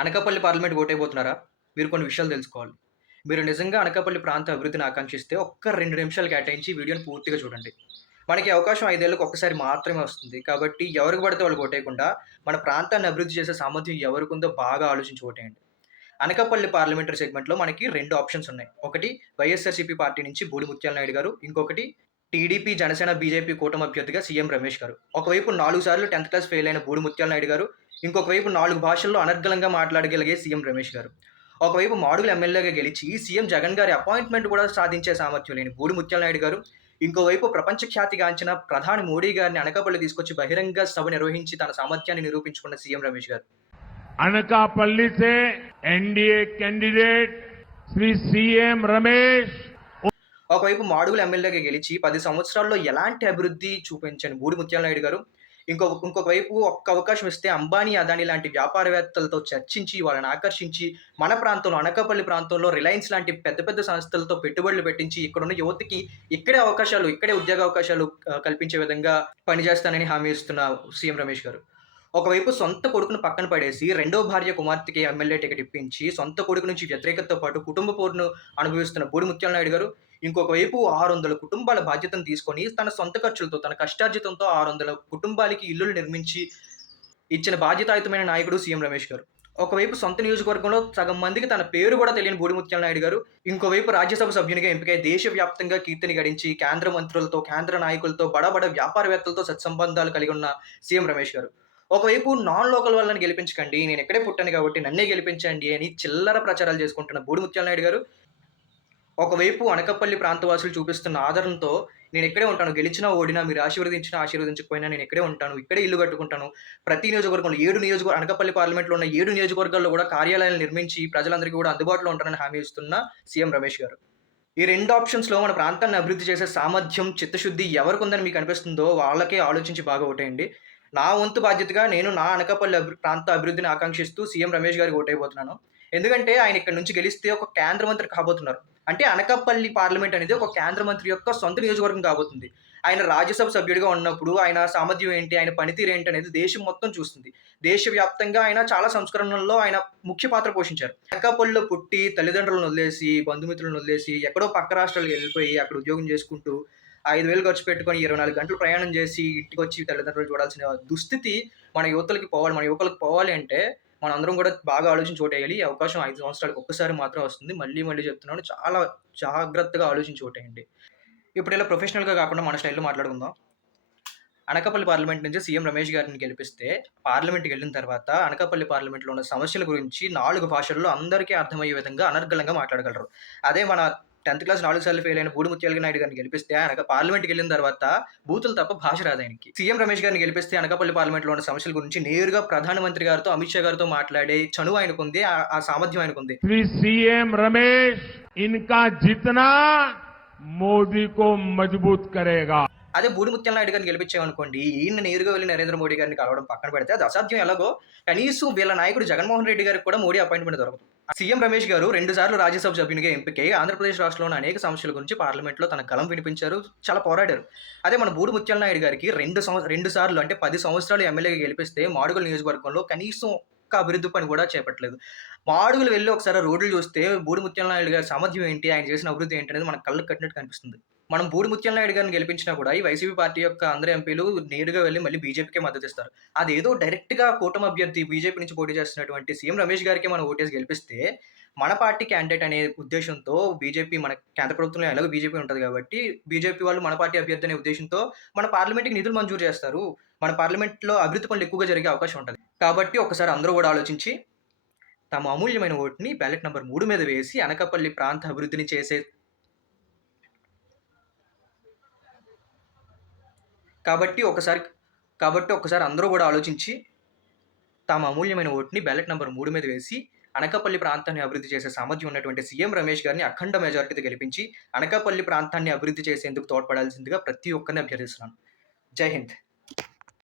Anakapalli parliament ఓటైపోతున్నారా? మీరు కొన్ని విషయాలు తెలుసుకోవాలి. మీరు నిజంగా అనకాపల్లి ప్రాంత అభివృద్ధిని ఆకాంక్షిస్తే ఒక్క రెండు నిమిషాలు కేటాయించి వీడియోని పూర్తిగా చూడండి. మనకి అవకాశం ఐదేళ్ళకి ఒక్కసారి మాత్రమే వస్తుంది. కాబట్టి ఎవరికి పడితే వాళ్ళు ఓటేయకుండా మన ప్రాంతాన్ని అభివృద్ధి చేసే సామర్థ్యం ఎవరికి ఉందో బాగా ఆలోచించి ఓటేయండి. అనకాపల్లి పార్లమెంటరీ సెగ్మెంట్లో మనకి రెండు ఆప్షన్స్ ఉన్నాయి. ఒకటి వైఎస్ఆర్సీపీ పార్టీ నుంచి బూడి ముత్యాల నాయుడు గారు ఇంకొకటి టీడీపీ జనసేన బీజేపీ కూటమి అభ్యర్థిగా సీఎం రమేష్ గారు ఒకవైపు నాలుగు సార్లు టెన్త్ క్లాస్ ఫెయిల్ అయిన బూడి ముత్యాల నాయుడు గారు ఇంకొక వైపు నాలుగు భాషల్లో అనర్గళంగా మాట్లాడగలిగే సీఎం రమేష్ గారు ఒకవైపు మాడుగుల ఎమ్మెల్యేగా గెలిచి సీఎం జగన్ గారి అపాయింట్మెంట్ కూడా సాధించే సామర్థ్యం లేని బూడి ముత్యాల నాయుడు గారు ఇంకోవైపు ప్రపంచ ఖ్యాతిగాంచిన ప్రధాని మోడీ గారిని అనకాపల్లి తీసుకొచ్చి బహిరంగ సభ నిర్వహించి తన సామర్థ్యాన్ని నిరూపించుకున్న సీఎం రమేష్ గారు అనకాపల్లి से NDA candidate Shri CM Ramesh ఒకవైపు మాడుగుల ఎమ్మెల్యేగా గెలిచి పది సంవత్సరాల్లో ఎలాంటి అభివృద్ధి చూపించని బూడి ముత్యాల నాయుడు గారు ఇంకో ఇంకొక వైపు ఒక్క అవకాశం ఇస్తే అంబానీ అదాని లాంటి వ్యాపారవేత్తలతో చర్చించి వాళ్ళని ఆకర్షించి మన ప్రాంతంలో అనకాపల్లి ప్రాంతంలో రిలయన్స్ లాంటి పెద్ద పెద్ద సంస్థలతో పెట్టుబడులు పెట్టించి ఇక్కడున్న యువతకి ఇక్కడే అవకాశాలు ఇక్కడే ఉద్యోగ అవకాశాలు కల్పించే విధంగా పనిచేస్తానని హామీ ఇస్తున్న సీఎం రమేష్ గారు. ఒకవైపు సొంత కొడుకును పక్కన పడేసి రెండో భార్య కుమార్తెకి ఎమ్మెల్యే టికెట్ ఇప్పించి సొంత కొడుకు నుంచి వ్యతిరేకతతో పాటు కుటుంబ పోరును అనుభవిస్తున్న బూడి ముత్యాల నాయుడు గారు ఇంకొక వైపు ఆరు వందల కుటుంబాల బాధ్యతను తీసుకొని తన సొంత ఖర్చులతో తన కష్టార్జితంతో ఆరు వందల కుటుంబాలకి ఇల్లులు నిర్మించి ఇచ్చిన బాధ్యతాయుతమైన నాయకుడు సీఎం రమేష్ గారు. ఒకవైపు సొంత నియోజకవర్గంలో సగం మందికి తన పేరు కూడా తెలియని బూడిముత్యాల నాయుడు గారు ఇంకోవైపు రాజ్యసభ సభ్యునిగా ఎంపికై దేశవ్యాప్తంగా కీర్తిని గడించి కేంద్ర మంత్రులతో కేంద్ర నాయకులతో బడబడ వ్యాపారవేత్తలతో సత్సంబంధాలు కలిగి ఉన్న సీఎం రమేష్ గారు. ఒకవైపు నాన్ లోకల్ వాళ్ళని గెలిపించకండి నేను ఎక్కడే పుట్టాను కాబట్టి నన్నే గెలిపించండి అని చిల్లర ప్రచారాలు చేసుకుంటున్న బూడిముత్యాల నాయుడు గారు ఒకవైపు అనకపల్లి ప్రాంతవాసులు చూపిస్తున్న ఆదరణతో నేను ఇక్కడే ఉంటాను. గెలిచినా ఓడినా మీరు ఆశీర్వదించినా ఆశీర్వదించకపోయినా నేను ఇక్కడే ఉంటాను. ఇక్కడే ఇల్లు కట్టుకుంటాను. ప్రతి నియోజకవర్గంలో ఏడు నియోజకవర్గ అనకపల్లి పార్లమెంట్లో ఉన్న ఏడు నియోజకవర్గాల్లో కూడా కార్యాలయాలు నిర్మించి ప్రజలందరికీ కూడా అందుబాటులో ఉంటానని హామీ ఇస్తున్న సీఎం రమేష్ గారు. ఈ రెండు ఆప్షన్స్లో మన ప్రాంతాన్ని అభివృద్ధి చేసే సామర్థ్యం చిత్తశుద్ధి ఎవరికి ఉందని మీకు అనిపిస్తుందో వాళ్ళకే ఆలోచించి బాగా ఓటేయండి. నా వంతు బాధ్యతగా నేను నా అనకాపల్లి ప్రాంత అభివృద్ధిని ఆకాంక్షిస్తూ సీఎం రమేష్ గారికి ఓటైపోతున్నాను. ఎందుకంటే ఆయన ఇక్కడ నుంచి గెలిస్తే ఒక కేంద్ర మంత్రి కాబోతున్నారు. అంటే అనకాపల్లి పార్లమెంట్ అనేది ఒక కేంద్ర మంత్రి యొక్క సొంత నియోజకవర్గం కాబోతుంది. ఆయన రాజ్యసభ సభ్యుడిగా ఉన్నప్పుడు ఆయన సామర్థ్యం ఏంటి ఆయన పనితీరు ఏంటి అనేది దేశం మొత్తం చూస్తుంది. దేశవ్యాప్తంగా ఆయన చాలా సంస్కరణల్లో ఆయన ముఖ్య పాత్ర పోషించారు. అనకాపల్లిలో పుట్టి తల్లిదండ్రులను వదిలేసి బంధుమిత్రులను వదిలేసి ఎక్కడో పక్క రాష్ట్రాలకు వెళ్ళిపోయి అక్కడ ఉద్యోగం చేసుకుంటూ ఐదు వేలు ఖర్చు పెట్టుకొని ఇరవై నాలుగు గంటలు ప్రయాణం చేసి ఇంటికి వచ్చి తల్లిదండ్రులు చూడాల్సిన దుస్థితి మన యువతలకి పోవాలి. మన యువకులకు పోవాలి అంటే మనం అందరం కూడా బాగా ఆలోచించి ఓటేయాలి ఈ అవకాశం ఐదు సంవత్సరాలకు ఒక్కసారి మాత్రం వస్తుంది. మళ్ళీ మళ్ళీ చెప్తున్నాను చాలా జాగ్రత్తగా ఆలోచించి ఓటేయండి ఇప్పుడు ఇలా ప్రొఫెషనల్గా కాకుండా మన స్టైల్లో మాట్లాడుకుందాం. అనకాపల్లి పార్లమెంట్ నుంచి సీఎం రమేష్ గారిని గెలిపిస్తే పార్లమెంట్కి వెళ్ళిన తర్వాత అనకాపల్లి పార్లమెంట్లో ఉన్న సమస్యల గురించి నాలుగు భాషల్లో అందరికీ అర్థమయ్యే విధంగా అనర్గళంగా మాట్లాడగలరు. అదే మన టెన్త్ క్లాస్ నాలుగు సార్లు ఫెయిల్ అయిన బూడిముత్యాల నాయుడు గారిని గెలిపిస్తే అనగా పార్లమెంట్కి వెళ్ళిన తర్వాత బూతులు తప్ప భాష రాదు ఆయనకి. సీఎం రమేష్ గారిని గెలిపిస్తే అనకాపల్లి పార్లమెంట్లో ఉన్న సమస్యల గురించి నేరుగా ప్రధానమంత్రి గారితో అమిత్ షా గారితో మాట్లాడే చనువు ఆయనకుంది ఆ సామర్థ్యం ఆయనకుంది. సీఎం రమేష్ ఇంకా జితనా మోదీ కో మజబూత్ కరేగా. అదే బూడి నాయుడు గారిని గెలిపించామనుకోండి ఈయన నేరుగా వెళ్ళి నరేంద్ర మోడీ గారిని కలవడం పక్కన పెడితే అది అసాధ్యం ఎలాగో కనీసం వీళ్ళ నాయకుడు జగన్మోహన్ రెడ్డి గారికి కూడా మోడీ అపాయింట్మెంట్ దొరకదు. సీఎం రమేష్ గారు రెండు సార్లు రాజ్యసభ సభ్యునిగా ఎంపికై ఆంధ్రప్రదేశ్ రాష్ట్రంలోని అనేక సమస్యల గురించి పార్లమెంట్లో తన కలం వినిపించారు చాలా పోరాడారు. అదే మన బూడి ముత్యాల నాయుడు గారికి రెండు సంవత్సరం రెండు సార్లు అంటే పది సంవత్సరాలు ఎమ్మెల్యేగా గెలిపిస్తే మాడుగుల నియోజకవర్గంలో కనీసం ఒక్క అభివృద్ధి పని కూడా చేపట్టలేదు. మాడుగులు వెళ్ళి ఒకసారి రోడ్లు చూస్తే బూడి ముత్యాల నాయుడు గారి సామర్థ్యం ఏంటి ఆయన చేసిన అభివృద్ధి ఏంటి అనేది మన కళ్ళకు కట్టినట్టు కనిపిస్తుంది. మనం బూడి ముత్యాల నాయుడు గారిని గెలిపించినా కూడా ఈ వైసీపీ పార్టీ యొక్క అందరి ఎంపీలు నేరుగా వెళ్ళి మళ్ళీ బీజేపీకే మద్దతు ఇస్తారు. అదేదో డైరెక్ట్గా కూటమి అభ్యర్థి బీజేపీ నుంచి పోటీ చేస్తున్నటువంటి సీఎం రమేష్ గారికి మనం ఓటేసి గెలిపిస్తే మన పార్టీ క్యాండిడేట్ అనే ఉద్దేశంతో బీజేపీ మన కేంద్ర ప్రభుత్వంలో ఎలాగో బీజేపీ ఉంటుంది కాబట్టి బీజేపీ వాళ్ళు మన పార్టీ అభ్యర్థి అనే ఉద్దేశంతో మన పార్లమెంట్కి నిధులు మంజూరు చేస్తారు. మన పార్లమెంట్లో అభివృద్ధి పనులు ఎక్కువగా జరిగే అవకాశం ఉంటుంది. కాబట్టి ఒకసారి అందరూ కూడా ఆలోచించి తమ అమూల్యమైన ఓటుని బ్యాలెట్ నెంబర్ మూడు మీద వేసి అనకాపల్లి ప్రాంత అభివృద్ధిని చేసే కాబట్టి ఒకసారి కాబట్టి ఒకసారి అందరూ కూడా ఆలోచించి తమ అమూల్యమైన ఓటుని బ్యాలెట్ నెంబర్ మూడు మీద వేసి అనకాపల్లి ప్రాంతాన్ని అభివృద్ధి చేసే సామర్థ్యం ఉన్నటువంటి సీఎం రమేష్ గారిని అఖండ మెజారిటీతో గెలిపించి అనకాపల్లి ప్రాంతాన్ని అభివృద్ధి చేసేందుకు తోడ్పడాల్సిందిగా ప్రతి ఒక్కరిని అభ్యర్థిస్తున్నాను. జై హింద్.